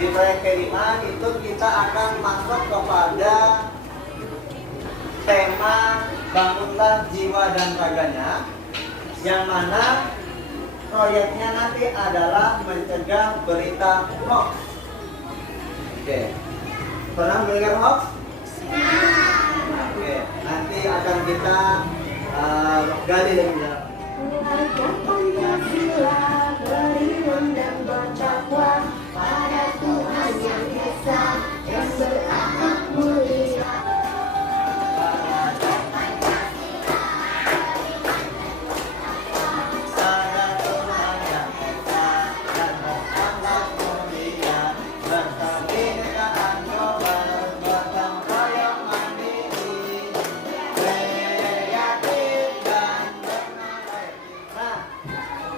Di proyek kiriman itu kita akan masuk kepada tema bangunlah jiwa dan raganya, yang mana proyeknya nanti adalah mencegah berita hoax. Oke, pernah mendengar hoax? Oke, nanti akan kita gali lebih dalam. Mengajarkan Pancasila, beriman dan bertakwa pada Tuhan yang Esa yang berakhlak mulia.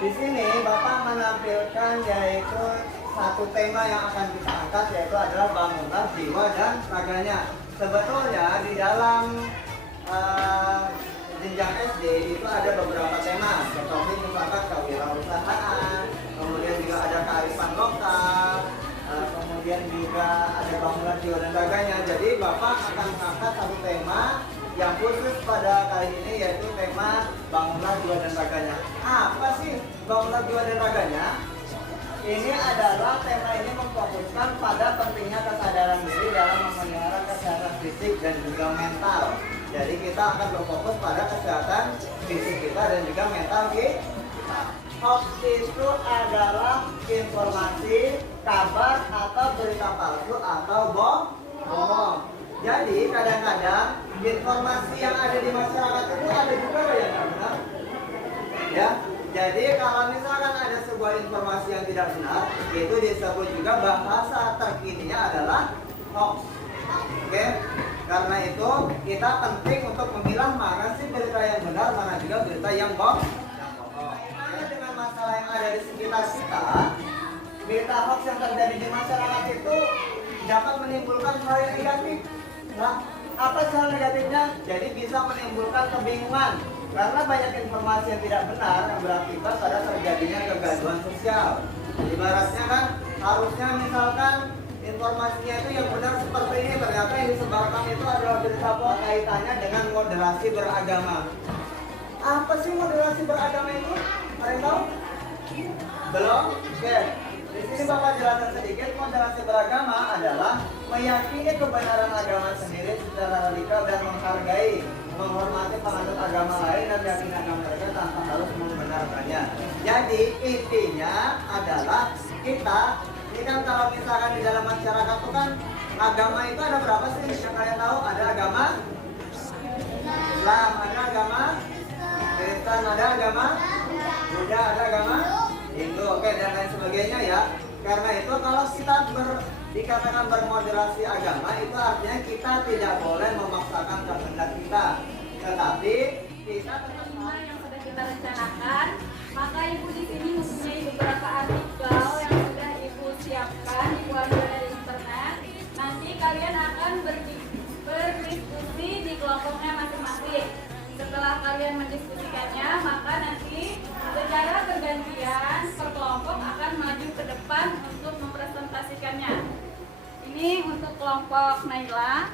Di sini Bapak menampilkan yaitu satu tema yang akan kita angkat, yaitu adalah bangunlah jiwa dan raganya. Sebetulnya di dalam jenjang SD itu ada beberapa tema, seperti misalkan kewirausahaan, kemudian juga ada kearifan lokal, kemudian juga ada bangunlah jiwa dan raganya. Jadi Bapak akan mengangkat satu tema yang khusus pada kali ini, yaitu tema bangunlah jiwa dan raganya. Apa sih bangunlah jiwa dan raganya? Ini adalah tema ini memfokuskan pada pentingnya kesadaran diri dalam memelihara kesehatan fisik dan juga mental. Jadi kita akan berfokus pada kesehatan fisik kita dan juga mental kita. Hoax itu adalah informasi, kabar, atau berita palsu atau bohong. Jadi kadang-kadang informasi yang ada di masyarakat itu ada juga yang tidak benar. Ya, jadi kalau misalkan ada sebuah informasi yang tidak benar, itu disebut juga bahasa terkininya adalah hoax. Oke, karena itu kita penting untuk memilah mana sih berita yang benar, mana juga berita yang bohong. Karena dengan masalah yang ada di sekitar kita, berita hoax yang terjadi di masyarakat itu dapat menimbulkan hal yang negatif. Nah, apa hal negatifnya? Jadi bisa menimbulkan kebingungan karena banyak informasi yang tidak benar yang berakibat pada terjadinya kegaduhan sosial. Ibaratnya kan harusnya misalkan informasinya itu yang benar seperti ini, ternyata yang disebarkan itu adalah berita bohong kaitannya dengan moderasi beragama. Apa sih moderasi beragama itu? Ada yang tahu? Belum? Oke. Di sini Bapak jelaskan sedikit. Moderasi beragama adalah meyakini kebenaran agama sendiri secara radikal dan menghargai, menghormati penganut agama lain dan keyakinan mereka tanpa harus membenarkannya. Jadi intinya adalah kita, ini kan kalau misalkan di dalam masyarakat itu kan agama itu ada berapa sih yang kalian tahu? Ada agama Islam, ada agama Kristen, ada agama Buddha, ada agama Hindu, oke, dan lain sebagainya ya. Karena itu kalau kita dikatakan bermoderasi agama, itu artinya kita tidak boleh memaksakan kehendak kita, tetapi kita tetap yang sudah kita rencanakan. Maka ibu di sini mempunyai beberapa artikel yang sudah ibu siapkan, ibu ambil dari internet. Nanti kalian akan berdiskusi di kelompoknya masing-masing. Setelah kalian mendiskusikannya, maka nanti secara bergantian per kelompok akan maju ke depan untuk mempresentasikannya. Ini untuk kelompok Naila.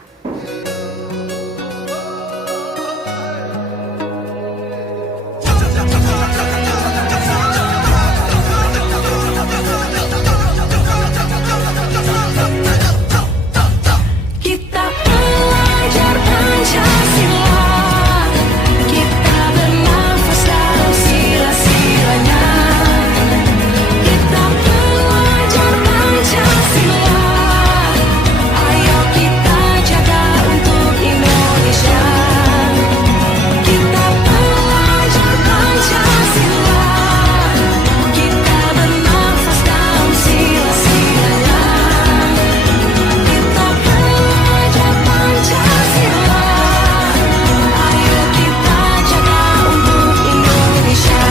Kita belajar Pancasila, kita bernafas dalam sila-silanya. Kita belajar Pancasila, ayo kita jaga untuk Indonesia. Kita belajar Pancasila, kita bernafas dalam sila-silanya. Kita belajar Pancasila, ayo kita jaga untuk Indonesia.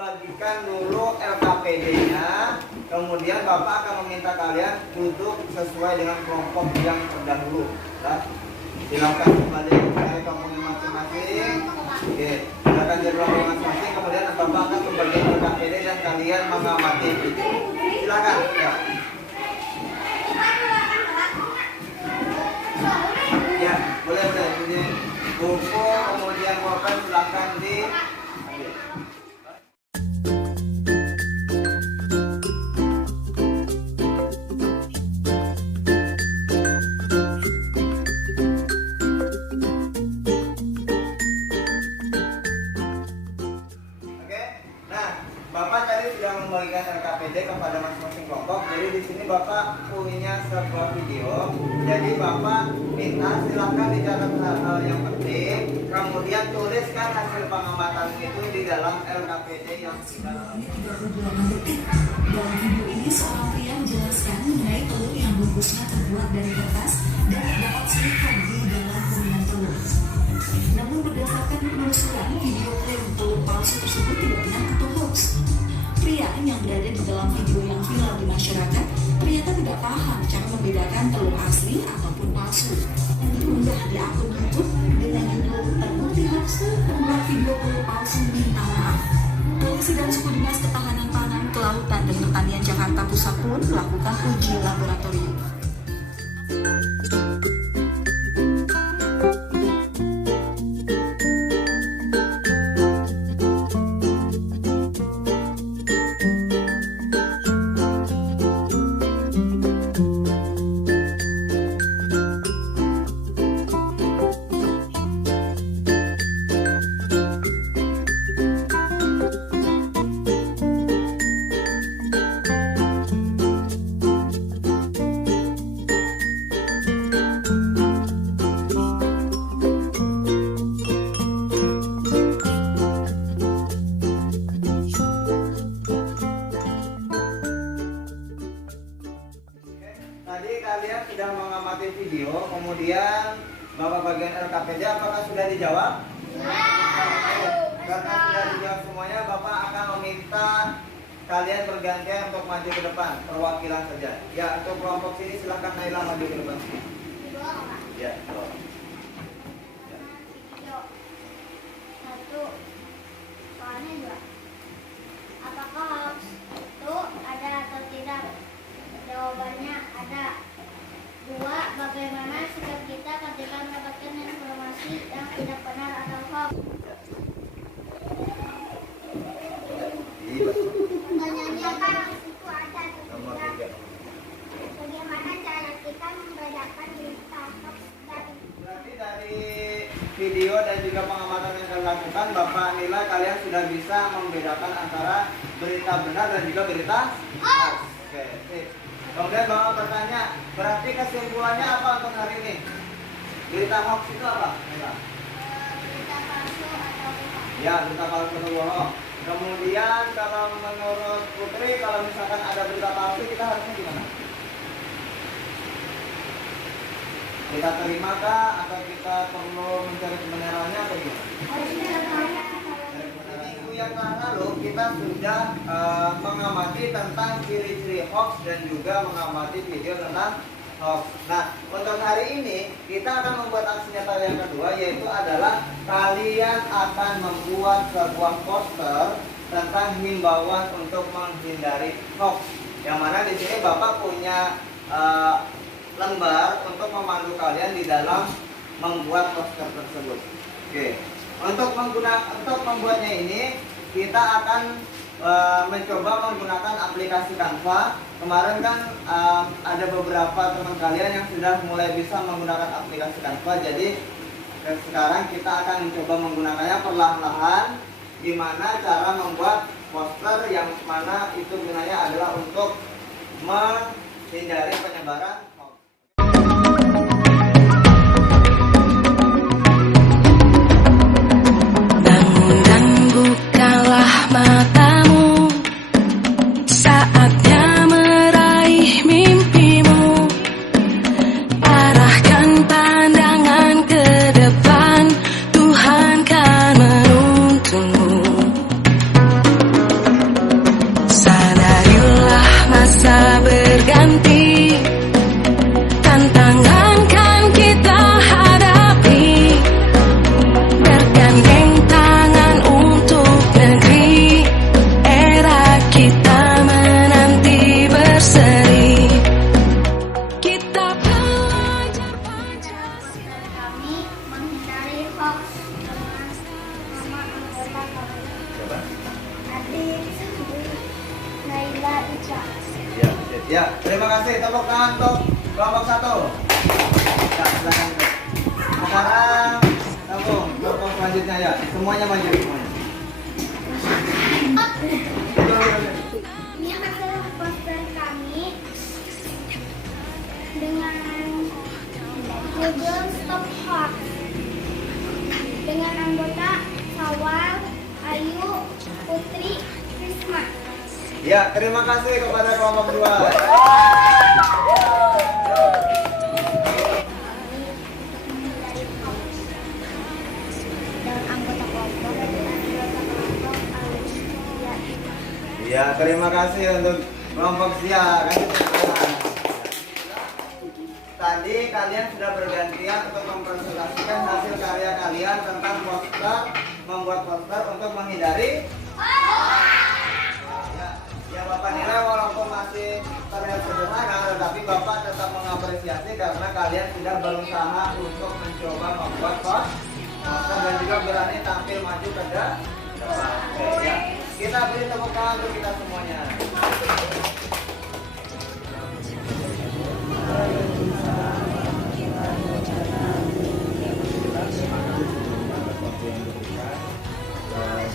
membagikan dulu LKPD-nya, kemudian Bapak akan meminta kalian duduk sesuai dengan kelompok yang terdahulu. Nah, silakan kembali ke kelompoknya masing-masing. Oke, silakan jadi kelompok masing-masing. Kemudian Bapak akan membagikan LKPD dan kalian mengamati video. silakan. Ya. Ya, boleh. Jadi buku kemudian pulpen silakan diambil. Oke. Nah, Bapak tadi sudah membagikan LKPD kepada masing-masing kelompok. Jadi di sini Bapak punya sebuah video. Jadi Bapak minta silakan dicatat hal-hal yang penting, kemudian tuliskan hasil pengamatan itu di dalam LKPD yang sudah. Dalam video ini seorang pria menjelaskan mengenai telur yang bungkusnya terbuat dari kertas dan terdapat silikon di dalam kuningan telur. Namun berdasarkan penelusuran, video klaim telur palsu tersebut tidak benar atau hoax. Pria yang berada di dalam video yang viral di masyarakat ternyata tidak paham cara membedakan telur asli ataupun palsu. Diunggah di akun YouTube dengan judul "Terbukti hoax membuat video telur palsu minta maaf." Polisi dan suku dinas ketahanan pangan, kelautan dan pertanian Jakarta Pusat pun melakukan uji laboratorium. Tadi kalian sudah mengamati video, kemudian Bapak bagian LKPD apakah sudah dijawab? Karena sudah dijawab semuanya, Bapak akan meminta kalian bergantian untuk maju ke depan, perwakilan saja. Ya, untuk kelompok sini silahkan Naila maju ke depan. Ya, tolong. Satu, soalnya dua. Apakah hoax itu ada atau tidak? Jawabannya ada. Dua, bagaimana sikap kita ketika mendapatkan informasi yang tidak benar atau hoax? Pertanyaannya apa? Itu ada atau tidak? Bagaimana cara kita membedakan berita hoax dari? Berarti dari video dan juga pengamatan yang kalian lakukan, Bapak nilai kalian sudah bisa membedakan antara berita benar dan juga berita hoax. Oke, sip. Kemudian Bapak bertanya, berarti kesimpulannya apa untuk hari ini? Berita hoax itu apa? Berita palsu atau bohong. Ya, berita palsu atau bohong. Kemudian kalau menurut Putri, kalau misalkan ada berita palsu, kita harusnya gimana? Kita terima kah atau kita perlu mencari kebenarannya atau gimana? Minggu yang lalu kita sudah mengamati tentang ciri-ciri hoax dan juga mengamati video tentang hoax. Nah, untuk hari ini kita akan membuat aksi nyata yang kedua, yaitu adalah kalian akan membuat sebuah poster tentang himbauan untuk menghindari hoax. Yang mana di sini Bapak punya lembar untuk memandu kalian di dalam membuat poster tersebut. Oke. Untuk membuatnya ini kita akan mencoba menggunakan aplikasi Canva. Kemarin kan ada beberapa teman kalian yang sudah mulai bisa menggunakan aplikasi Canva. Jadi sekarang kita akan mencoba menggunakannya perlahan-lahan. Gimana cara membuat poster yang mana itu gunanya adalah untuk menghindari penyebaran hoax. Bangun dan bukalah matamu, saatnya meraih mimpimu. Arahkan pandangan ke depan, Tuhan kan menuntunmu. Sadarilah masa berganti, Ya, terima kasih. Tepuk tangan untuk kelompok 1. Ya, silakan. Sekarang tepuk kelompok selanjutnya ya. Semuanya maju semuanya. Ini adalah poster kami dengan judul Stop Hoax dengan anggota Sawal, Ayu, Putri, Risma. Ya, terima kasih kepada kelompok 2. Dan anggota kelompok Ya, terima kasih untuk kelompok Sia. Tadi kalian sudah bergantian untuk mempresentasikan hasil karya kalian tentang poster, membuat poster untuk menghindari. Ya, Bapak nilai walaupun masih terlihat sederhana, tetapi Bapak tetap mengapresiasi karena kalian sudah berusaha untuk mencoba membuat poster dan juga berani tampil maju ke depan. Oke, ya. Kita beri tepuk tangan untuk kita semuanya.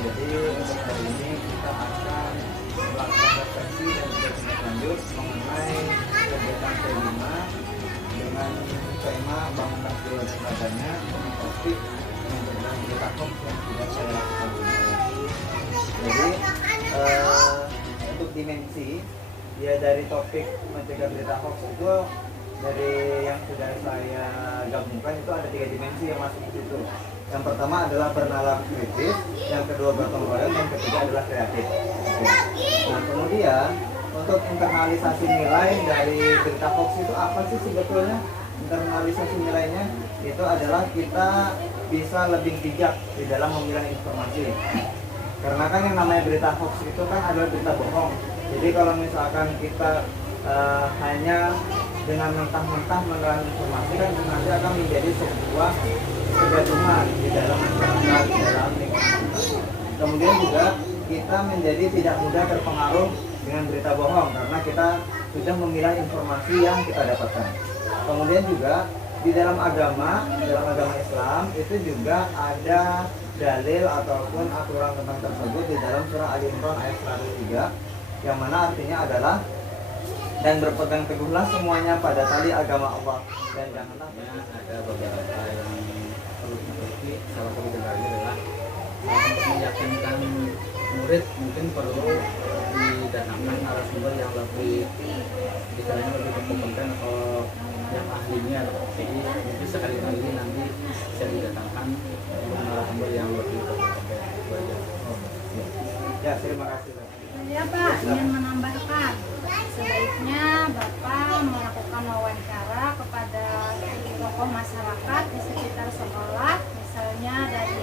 Jadi untuk hari ini kita akan melakukan refleksi dan juga lanjut mengenai kegiatan kelima dengan tema bangunan keluarganya dengan topik mencegah berita hoax yang sudah saya lakukan. Jadi untuk dimensi ya dari topik mencegah berita hoax itu dari yang sudah saya gabungkan itu ada 3 dimensi yang masuk di situ. Yang pertama adalah bernalar kritis, yang kedua gotong royong, yang ketiga adalah kreatif. Nah kemudian untuk internalisasi nilai dari berita hoax itu apa sih sebetulnya? Internalisasi nilainya itu adalah kita bisa lebih bijak di dalam memilah informasi. Karena kan yang namanya berita hoax itu kan adalah berita bohong. Jadi kalau misalkan kita hanya dengan mentah-mentah menelan informasi kan nanti akan menjadi sebuah kegaduhan di dalam masyarakat, di dalam lingkungan. Kemudian juga kita menjadi tidak mudah terpengaruh dengan berita bohong karena kita sudah memilah informasi yang kita dapatkan. Kemudian juga di dalam agama Islam itu juga ada dalil ataupun aturan tentang tersebut di dalam surah Ali Imran ayat 103 yang mana artinya adalah dan berpegang teguhlah semuanya pada tali agama Allah dan janganlah ada beberapa yang perlu diperbaiki. Salah satu kendalanya adalah untuk meyakinkan murid mungkin perlu didatangkan narasumber yang lebih istilahnya lebih berkompeten atau yang ahlinya. Jadi mungkin sekali-kali ini nanti bisa didatangkan narasumber yang lebih berkompeten. ya terima kasih. Ya Pak, ingin menambahkan sebaiknya Bapak melakukan wawancara kepada tokoh masyarakat di sekitar sekolah, misalnya dari